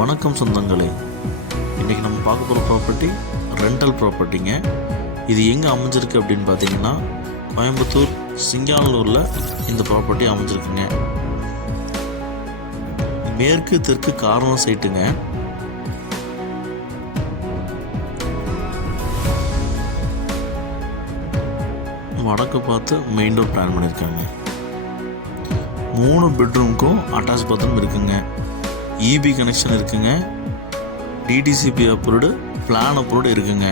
வணக்கம் சொந்தங்களே, இன்றைக்கி நம்ம பார்க்க போகிற ப்ராப்பர்ட்டி ரெண்டல் ப்ராப்பர்ட்டிங்க. இது எங்கே அமைஞ்சிருக்கு அப்படின்னு பார்த்தீங்கன்னா, கோயம்புத்தூர் சிங்கானூரில் இந்த ப்ராப்பர்ட்டி அமைஞ்சிருக்குங்க. மேற்கு தெற்கு கார்னர் சைட்டுங்க. வடக்கு பார்த்து மெயின் டோர் பிளான் பண்ணியிருக்காங்க. 3 பெட்ரூமுக்கும் அட்டாச் பாத்ரூம் இருக்குங்க. இபி கனெக்ஷன் இருக்குங்க. டிடிசிபி அப்ரூவ்டு, பிளான் அப்ரூவ்டு இருக்குங்க.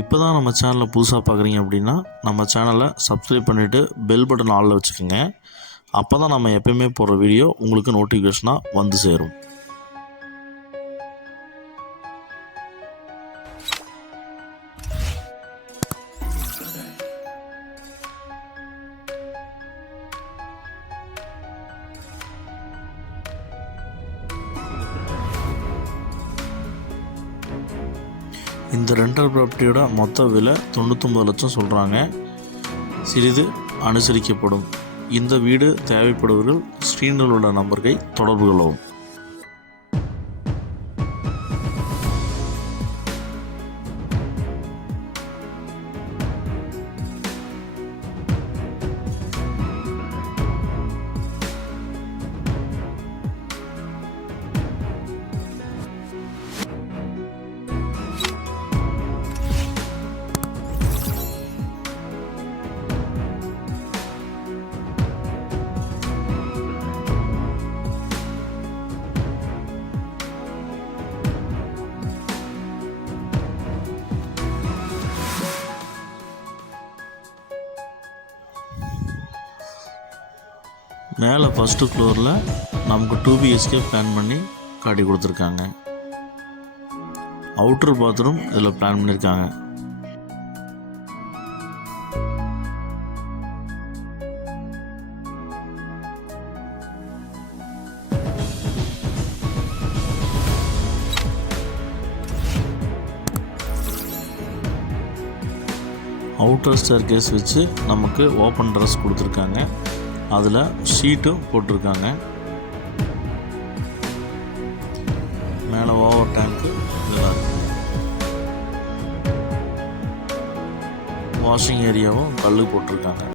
இப்போ தான் நம்ம சேனலை புதுசாக பார்க்குறீங்க அப்படின்னா நம்ம சேனலை சப்ஸ்கிரைப் பண்ணிவிட்டு பெல் பட்டன் ஆளில் வச்சுக்கோங்க. அப்போ தான் நம்ம எப்போயுமே போடுற வீடியோ உங்களுக்கு நோட்டிஃபிகேஷனாக வந்து சேரும். இந்த ரெண்டல் ப்ராப்பர்ட்டியோட மொத்த விலை 99 லட்சம் சொல்கிறாங்க. சிறிது அனுசரிக்கப்படும். இந்த வீடு தேவைப்படுவர்கள் ஸ்க்ரீனில் உள்ள நம்பருக்கு தொடர்பு கொள்ளவும். மேலே ஃபஸ்ட்டு ஃப்ளோரில் நமக்கு 2 BHK பிளான் பண்ணி காட்டி கொடுத்துருக்காங்க. அவுட்ரு பாத்ரூம் இதில் பிளான் பண்ணியிருக்காங்க. அவுட்டர் ஸ்டேர்கேஸ் வச்சு நமக்கு ஓப்பன் ட்ரெஸ் கொடுத்துருக்காங்க. அதில் ஷீட்டும் போட்டிருக்காங்க. மேலே ஓவர் டேங்க்கு இதெல்லாம் இருக்குது. வாஷிங் ஏரியாவும் கல் போட்டிருக்காங்க.